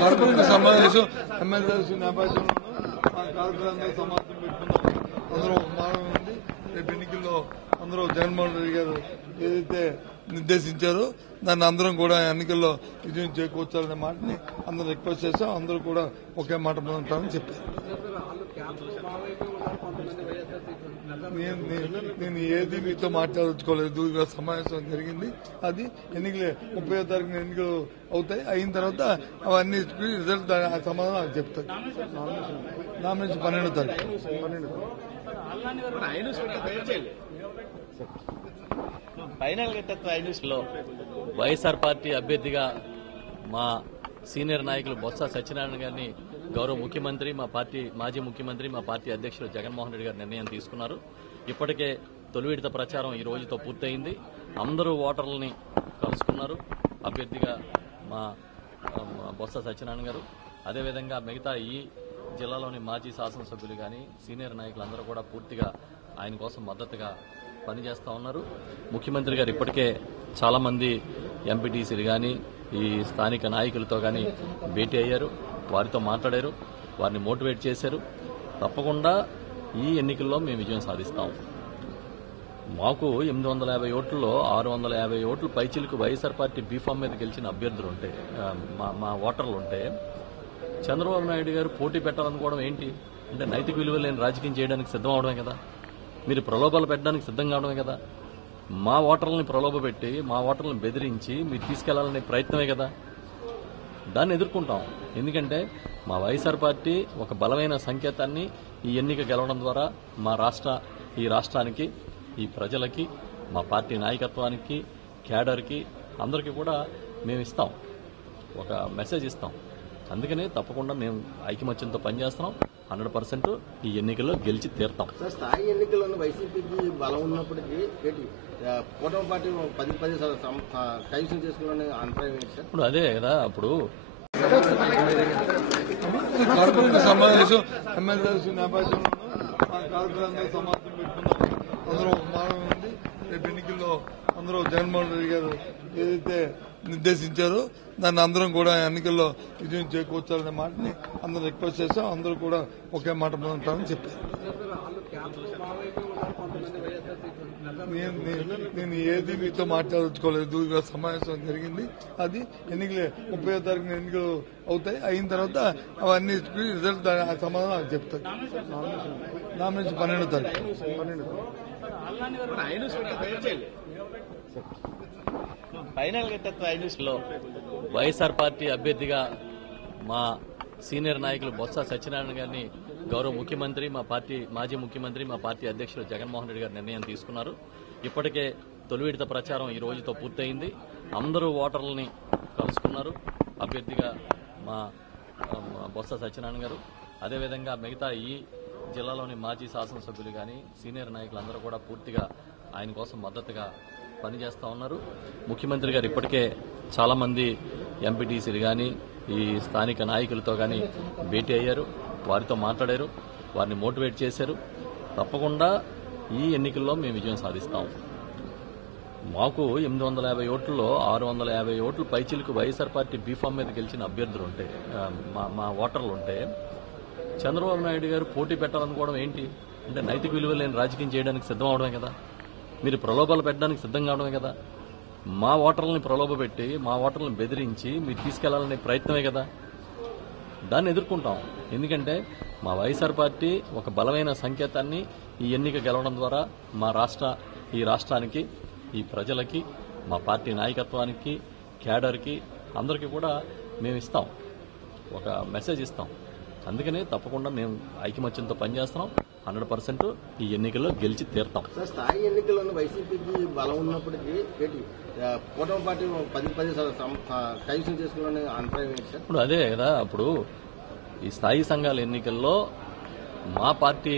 Corporate సమావేశం MLAs నేపథ్యంలో మా కార్పొరేట్ సమావేశం పెట్టుకున్నాం. అందరూ ఒక మానవ ఉంది. రేపు ఎన్నికల్లో అందరూ జగన్మోహన్ రెడ్డి గారు ఏదైతే నిర్దేశించారో దాన్ని అందరం కూడా ఎన్నికల్లో విజయం చేకూర్చాలనే మాటని అందరూ రిక్వెస్ట్ చేశాం. అందరూ కూడా ఒకే మాట మీద ఉంటామని చెప్పారు. నేను ఏది మీతో మాట్లాడుకోలేదు. సమావేశం జరిగింది. అది ఎన్నికలు 30వ తారీఖున ఎన్నికలు అవుతాయి. అయిన తర్వాత అవన్నీ రిజల్ట్ సమాధానం చెప్తారు. నామినేషన్ 12వ తారీఖు. ఫైనల్ లో వైఎస్ఆర్ పార్టీ అభ్యర్థిగా మా సీనియర్ నాయకులు బొత్స సత్యనారాయణ గారిని గౌరవ ముఖ్యమంత్రి, మా పార్టీ మాజీ ముఖ్యమంత్రి, మా పార్టీ అధ్యక్షులు జగన్మోహన్ రెడ్డి గారు నిర్ణయం తీసుకున్నారు. ఇప్పటికే తొలి విడత ప్రచారం ఈ రోజుతో పూర్తయింది. అందరూ ఓటర్లని కలుసుకున్నారు. అభ్యర్థిగా మా బొత్స సత్యనారాయణ గారు, అదేవిధంగా మిగతా ఈ జిల్లాలోని మాజీ శాసనసభ్యులు కానీ సీనియర్ నాయకులందరూ కూడా పూర్తిగా ఆయన కోసం మద్దతుగా పనిచేస్తా ఉన్నారు. ముఖ్యమంత్రి గారు ఇప్పటికే చాలా మంది ఎంపీటీసీలు కానీ ఈ స్థానిక నాయకులతో కానీ భేటీ అయ్యారు. వారితో మాట్లాడారు, వారిని మోటివేట్ చేశారు. తప్పకుండా ఈ ఎన్నికల్లో మేము విజయం సాధిస్తాం. మాకు 850 ఓట్లలో 650 ఓట్లు పైచిలకు వైఎస్ఆర్ పార్టీ బీఫామ్ మీద గెలిచిన అభ్యర్థులు ఉంటే, మా ఓటర్లు ఉంటే, చంద్రబాబు నాయుడు గారు పోటీ పెట్టాలనుకోవడం ఏంటి అంటే నైతిక విలువలు లేని రాజకీయం చేయడానికి సిద్ధం అవడమే కదా. మీరు ప్రలోభాలు పెట్టడానికి సిద్ధం కావడమే కదా. మా ఓటర్లని ప్రలోభ పెట్టి మా ఓటర్లను బెదిరించి మీరు తీసుకెళ్లాలనే ప్రయత్నమే కదా. దాన్ని ఎదుర్కొంటాం. ఎందుకంటే మా వైఎస్ఆర్ పార్టీ ఒక బలమైన సంకేతాన్ని ఈ ఎన్నిక గెలవడం ద్వారా ఈ రాష్ట్రానికి, ఈ ప్రజలకి, మా పార్టీ నాయకత్వానికి, క్యాడర్కి అందరికీ కూడా మేము ఇస్తాం, ఒక మెసేజ్ ఇస్తాం. అందుకనే తప్పకుండా మేము ఐకమత్యంతో పనిచేస్తున్నాం. 100% ఈ ఎన్నికల్లో గెలిచి తీరుతాం. స్థాయి ఎన్నికల్లోనూ వైసీపీకి బలం ఉన్నప్పటికీ కూటమి పార్టీ 10 కైవసం చేసుకోవాలని అభిప్రాయం ఏంటి సార్? ఇప్పుడు అదే కదా. అప్పుడు కార్పొరేట్ సమావేశం ఎమ్మెల్యేస్ నేపథ్యంలో మా కార్పొరేట్ సమావేశం పెట్టుకున్నాం. అందరూ ఒక మానవ ఉంది. రేపు ఎన్నికల్లో అందరూ జగన్మోహన్ రెడ్డి గారు ఏదైతే నిర్దేశించారో దాన్ని అందరం కూడా ఎన్నికల్లో విజయం చేకూర్చాలనే మాటని అందరూ రిక్వెస్ట్ చేశాం. అందరూ కూడా ఒకే మాట మీద ఉంటామని చెప్పారు. నేను ఏది మీతో మాట్లాడుకోలేదు. సమావేశం జరిగింది. అది ఎన్నికలు 30వ తారీఖున ఎన్నికలు అవుతాయి. అయిన తర్వాత అవన్నీ రిజల్ట్ సమాధానం చెప్తారు. నామినేషన్ 12వ తారీఖు. ఫైనల్ లో వైఎస్ఆర్ పార్టీ అభ్యర్థిగా మా సీనియర్ నాయకులు బొత్స సత్యనారాయణ గారిని గౌరవ ముఖ్యమంత్రి, మా పార్టీ మాజీ ముఖ్యమంత్రి, మా పార్టీ అధ్యక్షులు జగన్మోహన్ రెడ్డి గారు నిర్ణయం తీసుకున్నారు. ఇప్పటికే తొలి విడత ప్రచారం ఈ రోజుతో పూర్తయింది. అందరూ ఓటర్లని కలుసుకున్నారు. అభ్యర్థిగా మా బొత్స సత్యనారాయణ గారు, అదేవిధంగా మిగతా ఈ జిల్లాలోని మాజీ శాసనసభ్యులు కానీ సీనియర్ నాయకులందరూ కూడా పూర్తిగా ఆయన కోసం మద్దతుగా పనిచేస్తా ఉన్నారు. ముఖ్యమంత్రి గారు ఇప్పటికే చాలా మంది ఎంపీటీసీలు కానీ ఈ స్థానిక నాయకులతో కానీ భేటీ అయ్యారు. వారితో మాట్లాడారు, వారిని మోటివేట్ చేశారు. తప్పకుండా ఈ ఎన్నికల్లో మేము విజయం సాధిస్తాం. మాకు 850 ఓట్లలో 650 ఓట్లు పైచిలకు వైఎస్ఆర్ పార్టీ బీఫామ్ మీద గెలిచిన అభ్యర్థులు ఉంటే, మా ఓటర్లు ఉంటే, చంద్రబాబు నాయుడు గారు పోటీ పెట్టాలనుకోవడం ఏంటి అంటే నైతిక విలువలు లేని రాజకీయం చేయడానికి సిద్ధం అవడమే కదా. మీరు ప్రలోభాలు పెట్టడానికి సిద్ధం కావడమే కదా. మా ఓటర్లని ప్రలోభ పెట్టి మా ఓటర్లను బెదిరించి మీరు తీసుకెళ్లాలనే ప్రయత్నమే కదా. దాన్ని ఎదుర్కొంటాం. ఎందుకంటే మా వైఎస్ఆర్ పార్టీ ఒక బలమైన సంకేతాన్ని ఈ ఎన్నిక గెలవడం ద్వారా ఈ రాష్ట్రానికి, ఈ ప్రజలకి, మా పార్టీ నాయకత్వానికి, క్యాడర్కి అందరికీ కూడా మేము ఇస్తాం, ఒక మెసేజ్ ఇస్తాం. అందుకనే తప్పకుండా మేము ఐకమత్యంతో పనిచేస్తున్నాం. 100% ఈ ఎన్నికల్లో గెలిచి తీరుతాం. స్థాయి ఎన్నికల్లోనూ వైసీపీకి బలం ఉన్నప్పటికీ కూటమి పార్టీ 10 కైవసం చేసుకోవాలని అభిప్రాయం ఏంటి సార్? ఇప్పుడు అదే కదా. అప్పుడు ఈ స్థాయి సంఘాల ఎన్నికల్లో మా పార్టీ